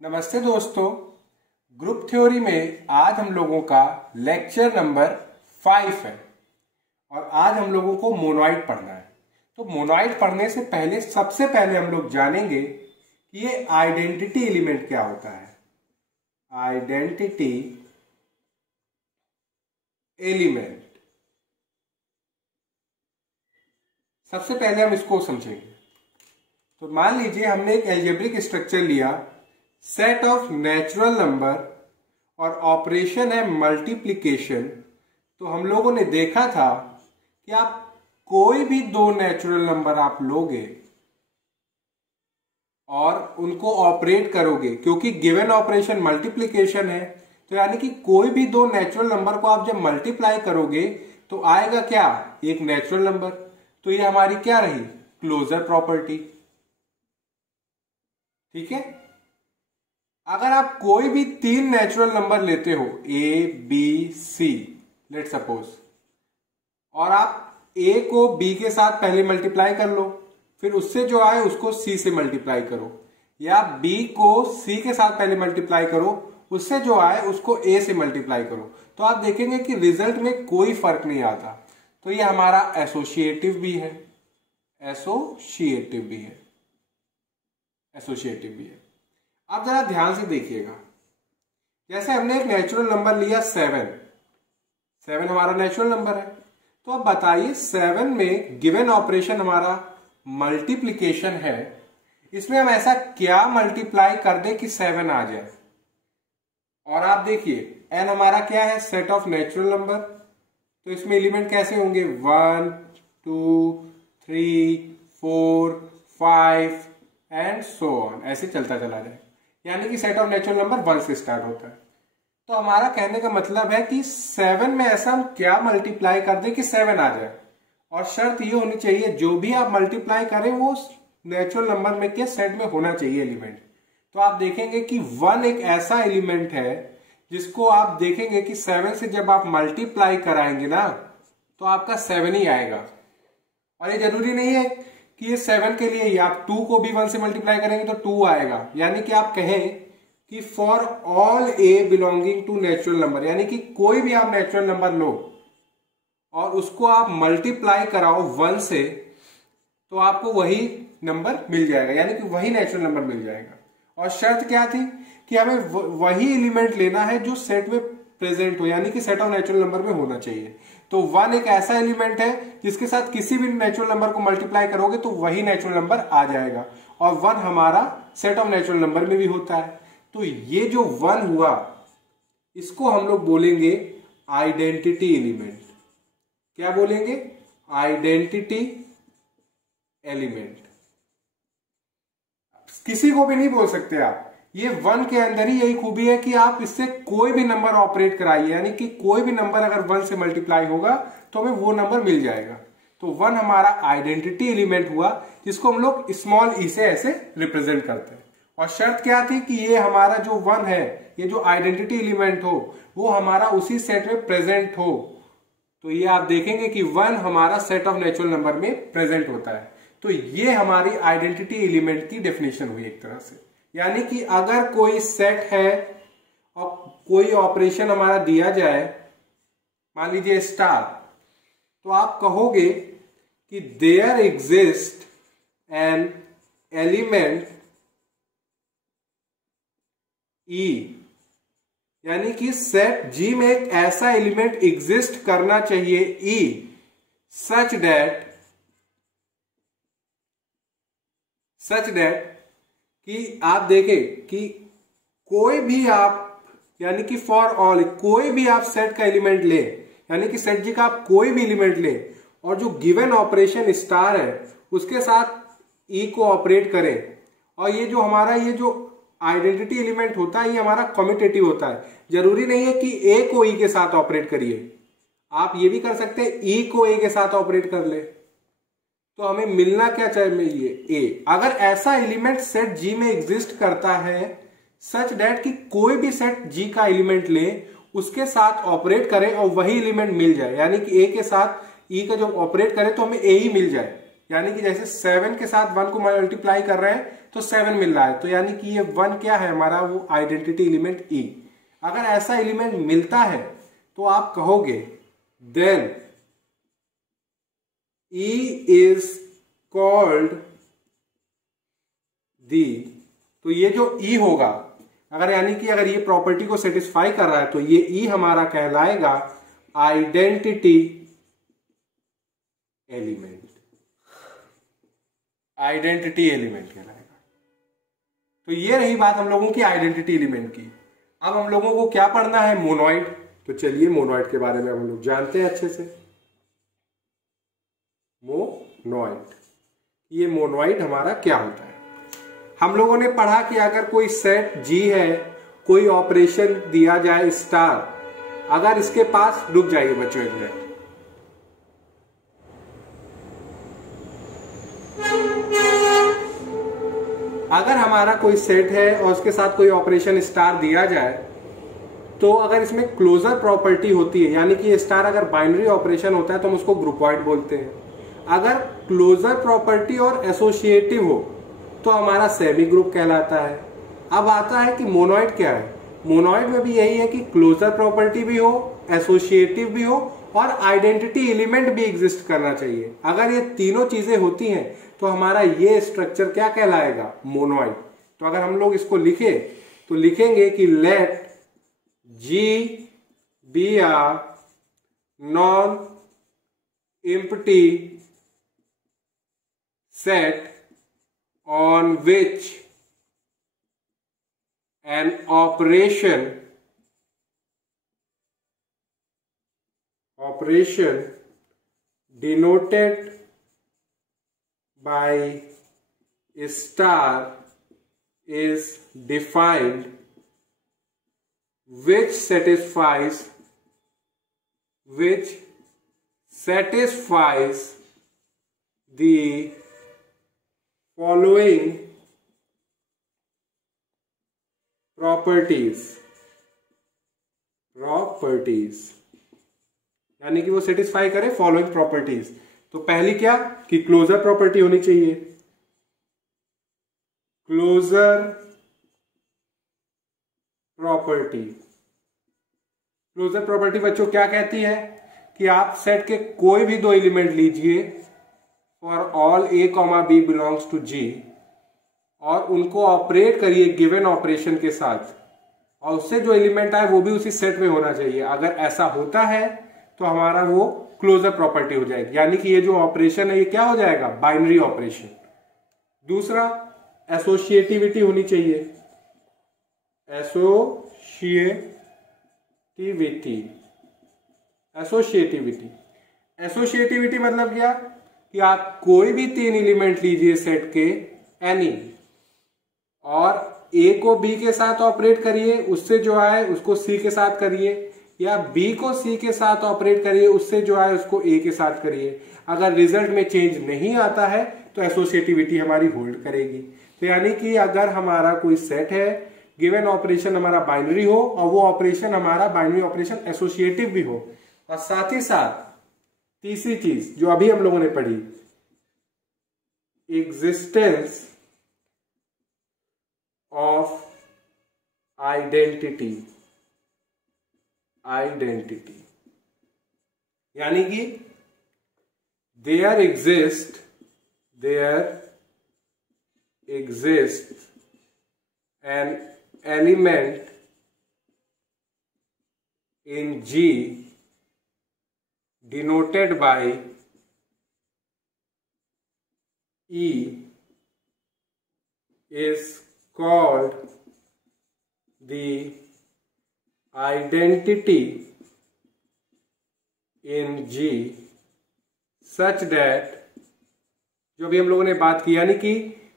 नमस्ते दोस्तों, group theory में आज हम लोगों का लेक्चर नंबर 5 है और आज हम लोगों को मोनोइड पढ़ना है। तो मोनोइड पढ़ने से पहले सबसे पहले हम लोग जानेंगे कि ये आइडेंटिटी एलिमेंट क्या होता है। आइडेंटिटी एलिमेंट, सबसे पहले हम इसको समझेंगे। तो मान लीजिए हमने एक अलजेब्रिक स्ट्रक्चर लिया, सेट ऑफ नेचुरल नंबर और ऑपरेशन है मल्टीप्लिकेशन। तो हम लोगों ने देखा था कि आप कोई भी दो नेचुरल नंबर आप लोगे और उनको ऑपरेट करोगे, क्योंकि गिवन ऑपरेशन मल्टीप्लिकेशन है, तो यानी कि कोई भी दो नेचुरल नंबर को आप जब मल्टीप्लाई करोगे तो आएगा क्या, एक नेचुरल नंबर। तो ये हमारी क्या रही, क्लोजर प्रॉपर्टी। ठीक है। अगर आप कोई भी तीन नेचुरल नंबर लेते हो A B C let suppose, और आप ए को बी के साथ पहले मल्टीप्लाई कर लो, फिर उससे जो आए उसको सी से मल्टीप्लाई करो, या बी को सी के साथ पहले मल्टीप्लाई करो, उससे जो आए उसको ए से मल्टीप्लाई करो, तो आप देखेंगे कि रिजल्ट में कोई फर्क नहीं आता। तो ये हमारा एसोसिएटिव भी है, एसोसिएटिव भी है, एसोसिएटिव भी है। आप जरा ध्यान से देखिएगा, जैसे हमने एक नेचुरल नंबर लिया 7 हमारा नेचुरल नंबर है। तो अब बताइए 7 में गिवन ऑपरेशन हमारा मल्टीप्लिकेशन है, इसमें हम ऐसा क्या मल्टीप्लाई कर दें कि 7 आ जाए। और आप देखिए n हमारा क्या है, सेट ऑफ नेचुरल नंबर, तो इसमें एलिमेंट कैसे होंगे 1 2 3 4 5 एंड सो ऑन, ऐसे चलता चला जाए, यानी कि सेट ऑफ नेचुरल नंबर 1 से स्टार्ट होता है। तो हमारा कहने का मतलब है कि 7 में ऐसा हम क्या मल्टीप्लाई कर दें कि 7 आ जाए, और शर्त ये होनी चाहिए जो भी आप मल्टीप्लाई करें वो नेचुरल नंबर में के सेट में होना चाहिए एलिमेंट। तो आप देखेंगे कि 1 एक ऐसा एलिमेंट है जिसको आप देखेंगे कि 7 से जब आप मल्टीप्लाई कराएंगे ना तो आपका 7 ही आएगा। और ये जरूरी नहीं है कि ये 7 के लिए ही आप 2 को भी 1 से मल्टीप्लाई करेंगे तो 2 आएगा, यानी कि आप कहें कि for all A belonging to natural number, यानी कि कोई भी आप नेचुरल नंबर लो और उसको आप मल्टीप्लाई कराओ 1 से, तो आपको वही नंबर मिल जाएगा, यानी कि वही नेचुरल नंबर मिल जाएगा। और शर्त क्या थी कि हमें वही एलिमेंट लेना है जो सेट में प्रेजेंट हो, यानी कि सेट ऑफ नेचुरल नंबर में होना चाहिए। तो 1 एक ऐसा एलिमेंट है जिसके साथ किसी भी नेचुरल नंबर को मल्टीप्लाई करोगे तो वही नेचुरल नंबर आ जाएगा, और 1 हमारा सेट ऑफ नेचुरल नंबर में भी होता है। तो ये जो 1 हुआ इसको हम लोग बोलेंगे आइडेंटिटी एलिमेंट। क्या बोलेंगे, आइडेंटिटी एलिमेंट। किसी को भी नहीं बोल सकते आप, ये 1 के अंदर ही यही खूबी है कि आप इससे कोई भी नंबर ऑपरेट कराइए, यानी कि कोई भी नंबर अगर 1 से मल्टीप्लाई होगा तो हमें वो नंबर मिल जाएगा। तो 1 हमारा आइडेंटिटी एलिमेंट हुआ जिसको हम लोग स्मॉल ई से ऐसे रिप्रेजेंट करते हैं। और शर्त क्या थी कि ये हमारा जो 1 है, ये जो आइडेंटिटी एलिमेंट हो वो हमारा उसी सेट में प्रेजेंट हो। तो ये आप देखेंगे कि 1 हमारा सेट ऑफ नेचुरल नंबर में प्रेजेंट होता है। तो ये हमारी आइडेंटिटी एलिमेंट की डेफिनेशन हुई एक तरह से, यानी कि अगर कोई सेट है और कोई ऑपरेशन हमारा दिया जाए, मान लीजिए स्टार, तो आप कहोगे कि देयर एग्जिस्ट एन एलिमेंट ई, यानी कि सेट जी में एक ऐसा एलिमेंट एग्जिस्ट करना चाहिए ई सच दैट कि आप देखें कि कोई भी आप, यानी कि फॉर ऑल, कोई भी आप सेट का एलिमेंट ले, यानी कि सेट जी का आप कोई भी एलिमेंट ले और जो गिवन ऑपरेशन स्टार है उसके साथ ई को ऑपरेट करें, और ये जो हमारा ये जो आइडेंटिटी एलिमेंट होता है ये हमारा कम्यूटेटिव होता है। जरूरी नहीं है कि ए को ई के साथ ऑपरेट करिए, आप ये भी कर सकते हैं ई को ए के साथ ऑपरेट कर ले। तो हमें मिलना क्या चाहिए, ए। अगर ऐसा एलिमेंट सेट जी में एग्जिस्ट करता है सच दैट कि कोई भी सेट जी का एलिमेंट ले उसके साथ ऑपरेट करे और वही एलिमेंट मिल जाए, यानी कि ए के साथ ई का जब ऑपरेट करे तो हमें ए ही मिल जाए, यानी कि जैसे 7 के साथ 1 को मल्टीप्लाई कर रहे हैं तो 7 मिल रहा है, तो यानी कि ये 1 क्या है हमारा, वो आइडेंटिटी एलिमेंट ई। अगर ऐसा एलिमेंट मिलता है तो आप कहोगे then E is called the. तो ये जो ई होगा, अगर यानी कि अगर ये प्रॉपर्टी को सेटिस्फाई कर रहा है तो ये ई हमारा कहलाएगा आइडेंटिटी एलिमेंट। आइडेंटिटी एलिमेंट कहलाएगा। तो ये रही बात हम लोगों की आइडेंटिटी एलिमेंट की। अब हम लोगों को क्या पढ़ना है, मोनोइड। तो चलिए मोनोइड के बारे में हम लोग जानते हैं अच्छे से। मोनोइड, ये मोनोइड हमारा क्या होता है। हम लोगों ने पढ़ा कि अगर कोई सेट जी है, कोई ऑपरेशन दिया जाए स्टार, अगर इसके पास, रुक जाइए बच्चों एक मिनट, अगर हमारा कोई सेट है और उसके साथ कोई ऑपरेशन स्टार दिया जाए, तो अगर इसमें क्लोजर प्रॉपर्टी होती है, यानी कि स्टार अगर बाइनरी ऑपरेशन होता है तो हम उसको ग्रुपॉइड बोलते हैं। अगर क्लोजर प्रॉपर्टी और एसोसिएटिव हो तो हमारा सेमी ग्रुप कहलाता है। अब आता है कि मोनोइड क्या है। मोनोइड में भी यही है कि क्लोजर प्रॉपर्टी भी हो, एसोसिएटिव भी हो और आइडेंटिटी एलिमेंट भी एग्जिस्ट करना चाहिए। अगर ये तीनों चीजें होती हैं तो हमारा ये स्ट्रक्चर क्या कहलाएगा, मोनोइड। तो अगर हम लोग इसको लिखे तो लिखेंगे कि let G be a non empty set on which an operation denoted by star is defined, which satisfies the following properties, यानी कि वो सेटिस्फाई करे फॉलोइंग प्रॉपर्टीज। तो पहली क्या कि क्लोजर प्रॉपर्टी होनी चाहिए। क्लोजर प्रॉपर्टी बच्चों क्या कहती है कि आप सेट के कोई भी दो एलिमेंट लीजिए for all a comma b belongs to G, और उनको ऑपरेट करिए गिवन ऑपरेशन के साथ, और उससे जो एलिमेंट आए वो भी उसी सेट में होना चाहिए। अगर ऐसा होता है तो हमारा वो क्लोजर प्रॉपर्टी हो जाएगी, यानी कि ये जो ऑपरेशन है ये क्या हो जाएगा, बाइनरी ऑपरेशन। दूसरा एसोसिएटिविटी होनी चाहिए। एसोसिएटिविटी मतलब क्या कि आप कोई भी तीन एलिमेंट लीजिए सेट के एनी, और ए को बी के साथ ऑपरेट करिए, उससे जो आए उसको सी के साथ करिए, या बी को सी के साथ ऑपरेट करिए, उससे जो आए उसको ए के साथ करिए। अगर रिजल्ट में चेंज नहीं आता है तो एसोसिएटिविटी हमारी होल्ड करेगी। तो यानी कि अगर हमारा कोई सेट है, गिवन ऑपरेशन हमारा बाइनरी हो और वो ऑपरेशन हमारा बाइनरी ऑपरेशन एसोसिएटिव भी हो, और साथ ही साथ तीसरी चीज जो अभी हम लोगों ने पढ़ी, एग्जिस्टेंस ऑफ आइडेंटिटी, यानी कि there exist an element in G denoted by E is called the identity in G such that, जो भी हम लोगों ने बात की, यानी कि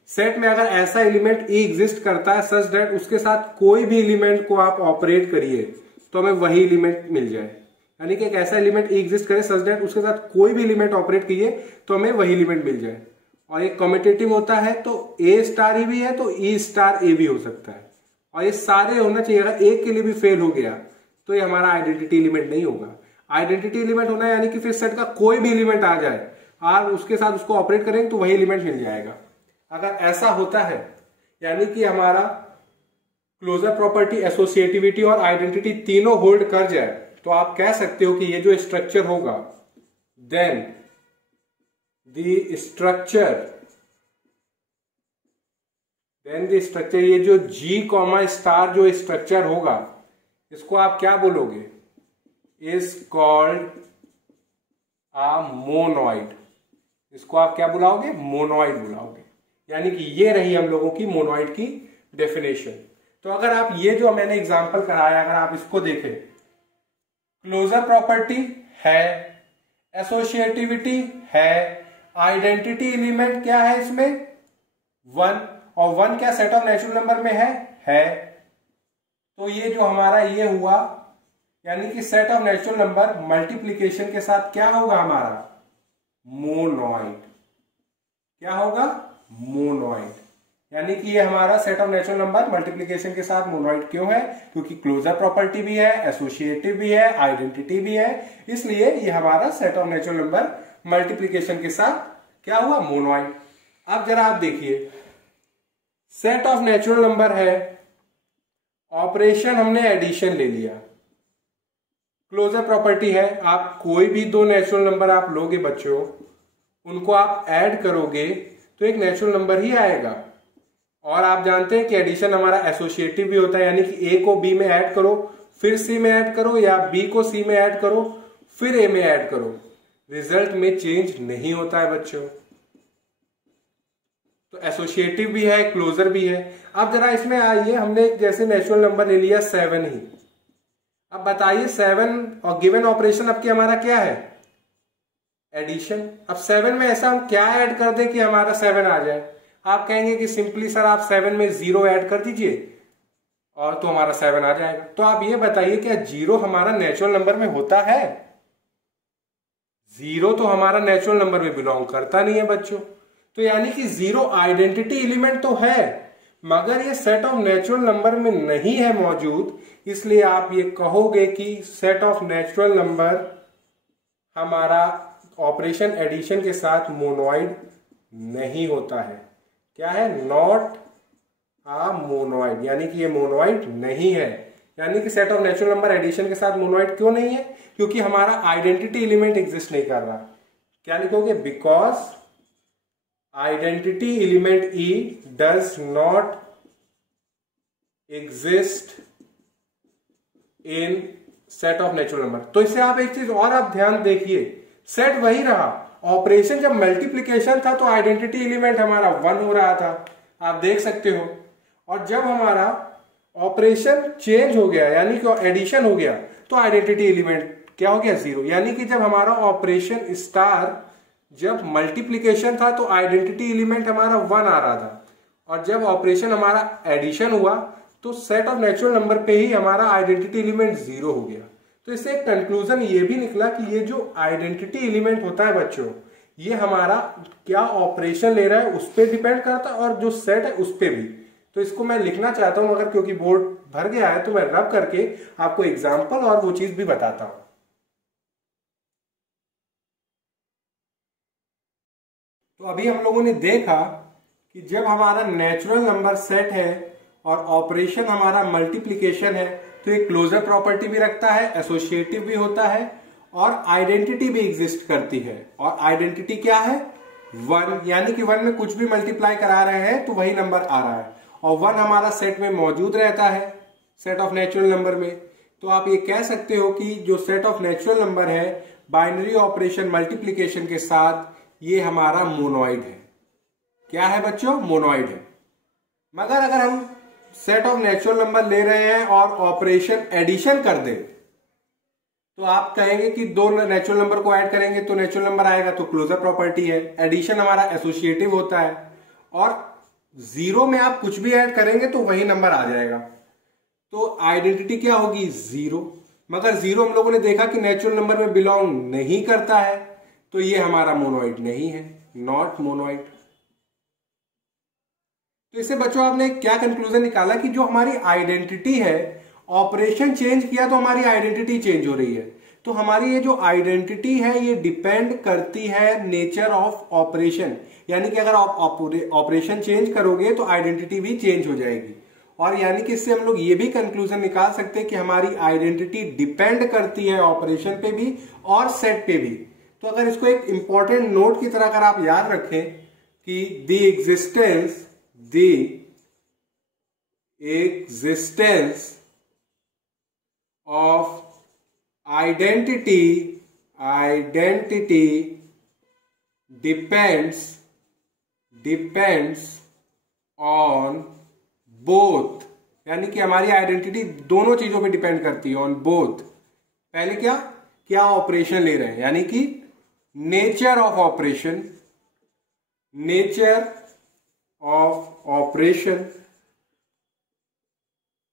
सेट में अगर ऐसा एलिमेंट E एग्जिस्ट करता है सच दैट उसके साथ कोई भी एलिमेंट को आप ऑपरेट करिए तो हमें वही एलिमेंट मिल जाए। यानी कि एक ऐसा एलिमेंट एग्जिस्ट करे सच दैट उसके साथ कोई भी एलिमेंट ऑपरेट कीजिए तो हमें वही एलिमेंट मिल जाए। और एक कम्यूटेटिव होता है तो ए स्टार ही भी है तो ई स्टार ए भी हो सकता है, और ये सारे होना चाहिए। अगर एक के लिए भी फेल हो गया तो ये हमारा आइडेंटिटी एलिमेंट नहीं होगा। आइडेंटिटी एलिमेंट होना है यानी कि फिर सेट का कोई भी एलिमेंट आ जाए और उसके साथ उसको ऑपरेट करेंगे तो वही एलिमेंट मिल जाएगा। अगर ऐसा होता है यानी कि हमारा क्लोजर प्रॉपर्टी, एसोसिएटिविटी और आइडेंटिटी तीनों होल्ड कर जाए तो आप कह सकते हो कि ये जो स्ट्रक्चर होगा, देन द स्ट्रक्चर ये जो G कॉमा स्टार जो स्ट्रक्चर होगा इसको आप क्या बोलोगे, इज कॉल्ड आ मोनोइड। इसको आप क्या बुलाओगे, मोनोइड बुलाओगे। यानी कि ये रही हम लोगों की मोनोइड की डेफिनेशन। तो अगर आप ये जो मैंने एग्जांपल कराया, अगर आप इसको देखें, क्लोजर प्रॉपर्टी है, एसोसिएटिविटी है, आइडेंटिटी एलिमेंट क्या है इसमें 1, और 1 क्या सेट ऑफ नेचुरल नंबर में है। तो ये जो हमारा ये हुआ यानी कि set of natural number multiplication के साथ क्या होगा हमारा, मोनोइड। क्या होगा, मोनोइड। यानी कि ये हमारा set of natural number multiplication के साथ मोनोइड क्यों है, क्योंकि क्लोजर प्रॉपर्टी भी है, एसोसिएटिव भी है, आइडेंटिटी भी है, इसलिए ये हमारा set of natural number multiplication के साथ क्या हुआ, मोनोइड। अब जरा आप देखिए, सेट ऑफ नेचुरल नंबर है, ऑपरेशन हमने एडिशन ले लिया, क्लोजर प्रॉपर्टी है, आप कोई भी दो नेचुरल नंबर आप लोगे बच्चों, उनको आप ऐड करोगे तो एक नेचुरल नंबर ही आएगा। और आप जानते हैं कि एडिशन हमारा एसोसिएटिव भी होता है, यानी कि ए को बी में ऐड करो फिर सी में ऐड करो, या बी को सी में ऐड करो फिर ए में ऐड करो, रिजल्ट में चेंज नहीं होता है बच्चों। तो एसोसिएटिव भी है, क्लोजर भी है। अब जरा इसमें आइए, हमने जैसे नेचुरल नंबर ले लिया 7 ही। अब बताइए 7 और गिवन ऑपरेशन अब की हमारा क्या है, एडिशन। अब 7 में ऐसा हम क्या ऐड कर दें कि हमारा 7 आ जाए। आप कहेंगे कि सिंपली सर आप 7 में 0 ऐड कर दीजिए और तो हमारा 7 आ जाएगा। तो आप ये बताइए क्या 0 हमारा नेचुरल नंबर में होता है, 0 तो हमारा नेचुरल नंबर में बिलोंग करता नहीं है बच्चों। तो यानी कि 0 आइडेंटिटी एलिमेंट तो है मगर ये सेट ऑफ नेचुरल नंबर में नहीं है मौजूद, इसलिए आप ये कहोगे कि सेट ऑफ नेचुरल नंबर हमारा ऑपरेशन एडिशन के साथ मोनोइड नहीं होता है। क्या है, नॉट आ मोनोइड, यानी कि ये मोनोइड नहीं है। यानी कि set of natural number addition के साथ मोनोइड क्यों नहीं है, क्योंकि हमारा आइडेंटिटी एलिमेंट एग्जिस्ट नहीं कर रहा। क्या लिखोगे, because identity element E does not exist in set of natural number. तो इससे आप एक चीज और आप ध्यान देखिए, सेट वही रहा, ऑपरेशन जब मल्टीप्लीकेशन था तो आइडेंटिटी एलिमेंट हमारा 1 हो रहा था, आप देख सकते हो। और जब हमारा ऑपरेशन चेंज हो गया यानी कि एडिशन हो गया तो आइडेंटिटी एलिमेंट क्या हो गया, 0। यानी कि जब हमारा ऑपरेशन स्टार जब मल्टीप्लीकेशन था तो आइडेंटिटी एलिमेंट हमारा 1 आ रहा था, और जब ऑपरेशन हमारा एडिशन हुआ तो सेट ऑफ नेचुरल नंबर पे ही हमारा आइडेंटिटी एलिमेंट 0 हो गया। तो इससे एक कंक्लूजन ये भी निकला कि ये जो आइडेंटिटी एलिमेंट होता है बच्चों, ये हमारा क्या ऑपरेशन ले रहा है उस पर डिपेंड करता है, और जो सेट है उस पर भी। तो इसको मैं लिखना चाहता हूं, मगर क्योंकि बोर्ड भर गया है तो मैं रब करके आपको एग्जाम्पल और वो चीज भी बताता हूं। तो अभी हम लोगों ने देखा कि जब हमारा नेचुरल नंबर सेट है और ऑपरेशन हमारा मल्टीप्लीकेशन है तो एक क्लोजर प्रॉपर्टी भी रखता है, एसोसिएटिव भी होता है और आइडेंटिटी भी एग्जिस्ट करती है। और आइडेंटिटी क्या है, 1, यानी कि 1 में कुछ भी मल्टीप्लाई करा रहे हैं तो वही नंबर आ रहा है, और 1 हमारा सेट में मौजूद रहता है सेट ऑफ नेचुरल नंबर में। तो आप ये कह सकते हो कि जो सेट ऑफ नेचुरल नंबर है बाइनरी ऑपरेशन मल्टीप्लीकेशन के साथ, ये हमारा मोनोइड है। क्या है बच्चों, मोनोइड है। मगर अगर हम सेट ऑफ नेचुरल नंबर ले रहे हैं और ऑपरेशन एडिशन कर दें तो आप कहेंगे कि दो नेचुरल नंबर को ऐड करेंगे तो नेचुरल नंबर आएगा, तो क्लोजर प्रॉपर्टी है। एडिशन हमारा एसोसिएटिव होता है, और 0 में आप कुछ भी ऐड करेंगे तो वही नंबर आ जाएगा। तो आइडेंटिटी क्या होगी, 0। मगर 0 हम लोगों ने देखा कि नेचुरल नंबर में बिलोंग नहीं करता है, तो ये हमारा मोनोइड नहीं है, नॉट मोनोइड। तो इससे बच्चों आपने क्या कंक्लूजन निकाला कि जो हमारी आइडेंटिटी है, ऑपरेशन चेंज किया तो हमारी आइडेंटिटी चेंज हो रही है। तो हमारी ये जो आइडेंटिटी है ये डिपेंड करती है नेचर ऑफ ऑपरेशन, यानी कि अगर आप ऑपरेशन चेंज करोगे तो आइडेंटिटी भी चेंज हो जाएगी। और यानी कि इससे हम लोग ये भी कंक्लूजन निकाल सकते हैं कि हमारी आइडेंटिटी डिपेंड करती है ऑपरेशन पे भी और सेट पे भी। तो अगर इसको एक इंपॉर्टेंट नोट की तरह अगर आप याद रखें कि the existence of identity depends on both, यानी कि हमारी आइडेंटिटी दोनों चीजों पे डिपेंड करती है, ऑन बोथ। पहले क्या ऑपरेशन ले रहे हैं, यानी कि नेचर ऑफ ऑपरेशन,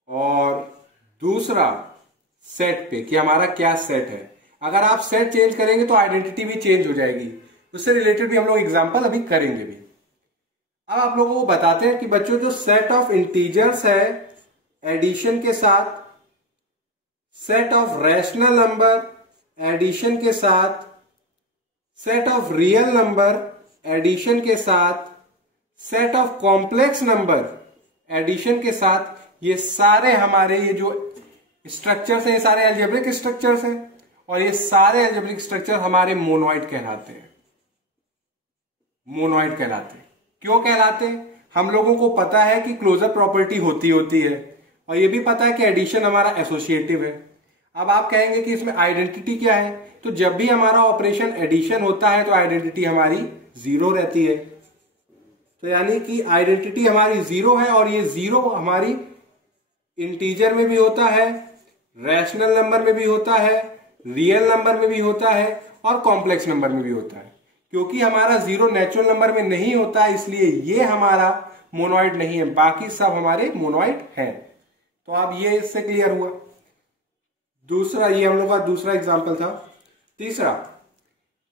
और दूसरा सेट पे कि हमारा क्या सेट है। अगर आप सेट चेंज करेंगे तो आइडेंटिटी भी चेंज हो जाएगी। उससे रिलेटेड भी हम लोग एग्जांपल अभी करेंगे भी। अब आप लोगों को बताते हैं कि बच्चों जो सेट ऑफ इंटीजर्स है एडिशन के साथ, set of rational number addition के साथ, set of real number addition के साथ, set of complex number addition के साथ, ये सारे हमारे ये जो स्ट्रक्चर्स हैं ये सारे अलजेब्रिक स्ट्रक्चर्स हैं, और ये सारे अलजेब्रिक स्ट्रक्चर हमारे मोनोइड कहलाते हैं। मोनोइड कहलाते हैं। क्यों कहलाते हैं? हम लोगों को पता है कि क्लोजर प्रॉपर्टी होती है, और ये भी पता है कि एडिशन हमारा एसोसिएटिव है। अब आप कहेंगे कि इसमें आइडेंटिटी क्या है, तो जब भी हमारा ऑपरेशन एडिशन होता है तो आइडेंटिटी हमारी 0 रहती है। तो यानी कि आइडेंटिटी हमारी 0 है, और ये 0 हमारी इंटीजर में भी होता है, रैशनल नंबर में भी होता है, रियल नंबर में भी होता है, और कॉम्प्लेक्स नंबर में भी होता है। क्योंकि हमारा 0 नेचुरल नंबर में नहीं होता है इसलिए ये हमारा मोनोइड नहीं है, बाकी सब हमारे मोनोइड हैं। तो अब ये इससे क्लियर हुआ। दूसरा, ये हम लोग का दूसरा एग्जांपल था। तीसरा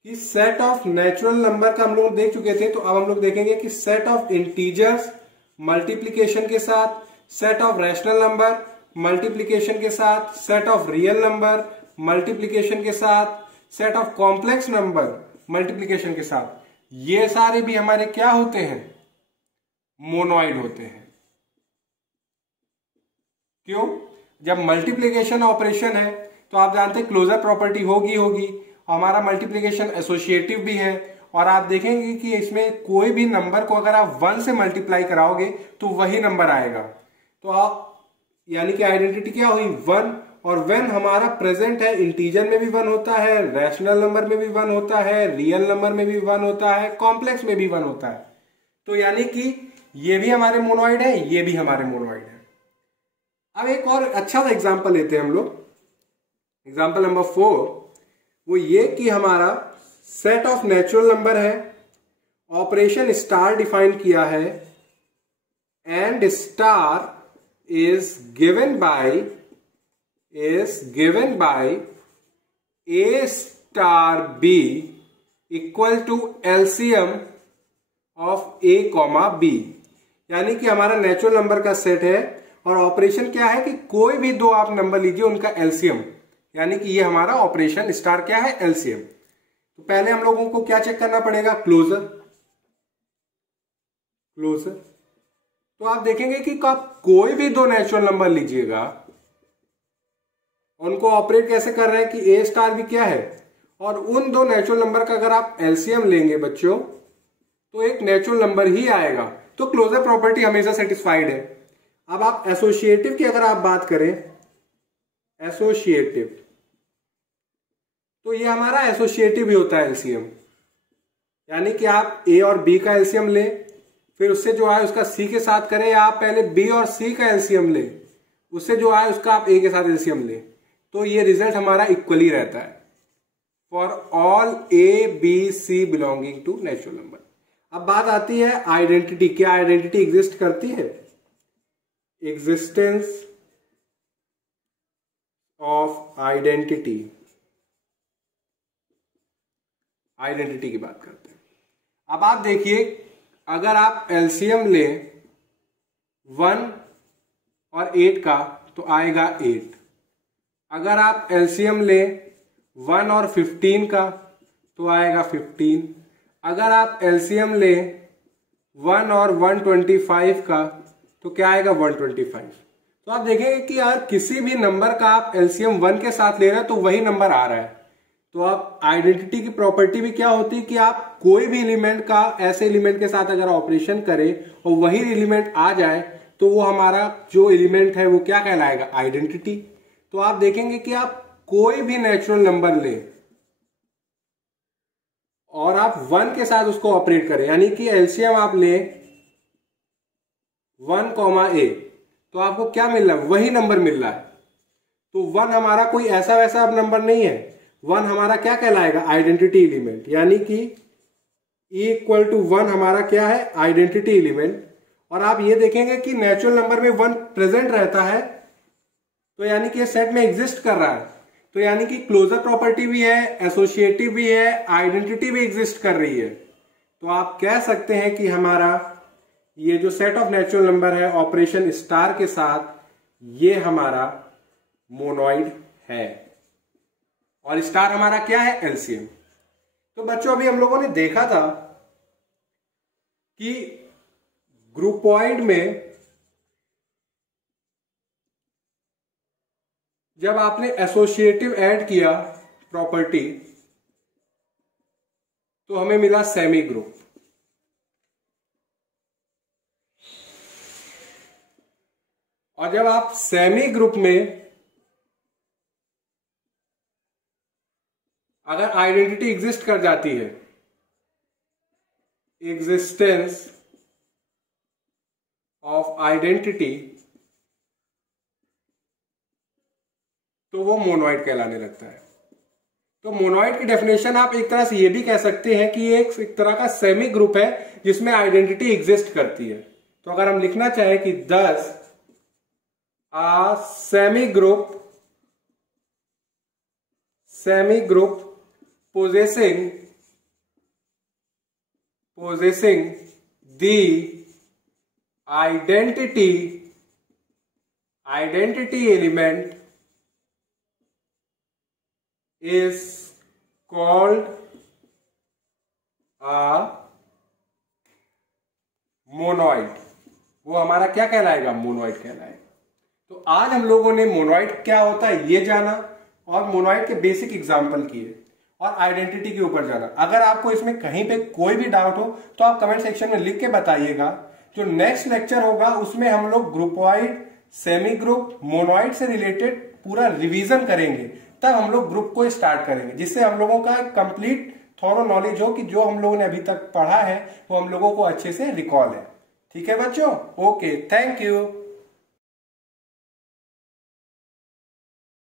कि सेट ऑफ नेचुरल नंबर का हम लोग देख चुके थे, तो अब हम लोग देखेंगे कि सेट ऑफ इंटीजर्स मल्टीप्लीकेशन के साथ, set of rational number multiplication के साथ, set of real number multiplication के साथ, set of complex number multiplication के साथ, ये सारे भी हमारे क्या होते हैं? मोनोइड होते हैं। क्यों? जब मल्टीप्लीकेशन ऑपरेशन है तो आप जानते हैं क्लोजर प्रॉपर्टी होगी, हमारा मल्टीप्लीकेशन एसोसिएटिव भी है, और आप देखेंगे कि इसमें कोई भी नंबर को अगर आप 1 से मल्टीप्लाई कराओगे तो वही नंबर आएगा। तो आप यानी कि आइडेंटिटी क्या हुई? 1, और व्हेन हमारा प्रेजेंट है इंटीजर में भी 1 होता है, रैशनल नंबर में भी 1 होता है, रियल नंबर में भी 1 होता है, कॉम्प्लेक्स में भी 1 होता है। तो यानी कि ये भी हमारे मोनोइड है, ये भी हमारे मोनोइड है। अब एक और अच्छा सा एग्जांपल लेते हैं हम लोग। एग्जांपल नंबर 4 वो ये कि हमारा सेट ऑफ नेचुरल नंबर है, ऑपरेशन स्टार डिफाइन किया है, and star is given by a star b equal to LCM of a comma b। यानी कि हमारा नेचुरल नंबर का सेट है, और ऑपरेशन क्या है कि कोई भी दो आप नंबर लीजिए उनका एलसीएम, यानी कि ये हमारा ऑपरेशन स्टार क्या है? एलसीएम। तो पहले हम लोगों को क्या चेक करना पड़ेगा? क्लोजर। तो आप देखेंगे कि आप कोई भी दो नेचुरल नंबर लीजिएगा, उनको ऑपरेट कैसे कर रहे हैं कि ए स्टार भी क्या है, और उन दो नेचुरल नंबर का अगर आप एलसीएम लेंगे बच्चों तो एक नेचुरल नंबर ही आएगा। तो क्लोजर प्रॉपर्टी हमेशा सेटिस्फाइड है। अब आप एसोसिएटिव की अगर आप बात करें, एसोसिएटिव, तो ये हमारा एसोसिएटिव ही होता है एलसीएम, यानी कि आप ए और बी का एलसीएम लें, फिर उससे जो आए उसका सी के साथ करें, या आप पहले बी और सी का एलसीएम लें, उससे जो आए उसका आप ए के साथ एलसीएम लें, तो ये रिजल्ट हमारा इक्वली रहता है for all A B C belonging to natural number. अब बात आती है आइडेंटिटी। क्या आइडेंटिटी एग्जिस्ट करती है? एग्जिस्टेंस ऑफ आइडेंटिटी की बात करते हैं। अब आप देखिए, अगर आप एलसीएम लें 1 और 8 का तो आएगा 8। अगर आप एलसीएम लें 1 और 15 का तो आएगा 15। अगर आप एलसीएम लें 1 और 125 का तो क्या आएगा 125। तो आप देखेंगे कि यार किसी भी नंबर का आप एलसीएम 1 के साथ ले रहे हैं तो वही नंबर आ रहा है। तो आप आइडेंटिटी की प्रॉपर्टी भी क्या होती है कि आप कोई भी एलिमेंट का ऐसे एलिमेंट के साथ अगर ऑपरेशन करें और वही एलिमेंट आ जाए तो वो हमारा जो एलिमेंट है वो क्या कहलाएगा, आइडेंटिटी। तो आप देखेंगे कि आप कोई भी नेचुरल नंबर लें और आप 1 के साथ उसको ऑपरेट करें, यानी कि एलसीएम आप लें 1, A, तो आपको क्या मिल रहा है, वही नंबर मिल रहा है। तो 1 हमारा कोई ऐसा वैसा नंबर नहीं है, 1 हमारा क्या कहलाएगा, आइडेंटिटी एलिमेंट, यानी कि E=1 हमारा क्या है, आइडेंटिटी एलिमेंट। और आप ये देखेंगे कि नेचुरल नंबर में 1 प्रेजेंट रहता है तो यानी कि ये सेट में एग्जिस्ट कर रहा है। तो यानी कि क्लोजर प्रॉपर्टी भी है, एसोसिएटिव भी है, आइडेंटिटी भी एग्जिस्ट कर रही है। तो आप कह सकते हैं कि हमारा ये जो सेट ऑफ नेचुरल नंबर है ऑपरेशन स्टार के साथ, ये हमारा मोनोइड है और स्टार हमारा क्या है, एलसीएम। तो बच्चों अभी हम लोगों ने देखा था कि ग्रुपॉइड में जब आपने एसोसिएटिव ऐड किया प्रॉपर्टी तो हमें मिला सेमी ग्रुप। और जब आप सेमी ग्रुप में अगर आइडेंटिटी एग्जिस्ट कर जाती है, एग्जिस्टेंस ऑफ आइडेंटिटी, तो वो मोनोइड कहलाने लगता है। तो मोनोइड की डेफिनेशन आप एक तरह से ये भी कह सकते हैं कि एक तरह का सेमी ग्रुप है जिसमें आइडेंटिटी एग्जिस्ट करती है। तो अगर हम लिखना चाहें कि 10 a semigroup possessing the identity element is called a monoid. वो हमारा क्या कहलाएगा, मोनोइड कहलाएगा। तो आज हम लोगों ने मोनोइड क्या होता है ये जाना और मोनोइड के बेसिक एग्जाम्पल किए और आइडेंटिटी के ऊपर जाना। अगर आपको इसमें कहीं पे कोई भी डाउट हो तो आप कमेंट सेक्शन में लिख के बताइएगा। जो नेक्स्ट लेक्चर होगा उसमें हम लोग ग्रुपॉइड, सेमी ग्रुप, मोनोइड से रिलेटेड पूरा रिवीजन करेंगे, तब हम लोग ग्रुप को स्टार्ट करेंगे, जिससे हम लोगों का कंप्लीट थॉरो नॉलेज हो कि जो हम लोगों ने अभी तक पढ़ा है वो हम लोगों को अच्छे से रिकॉल है। ठीक है बच्चों, ओके, थैंक यू।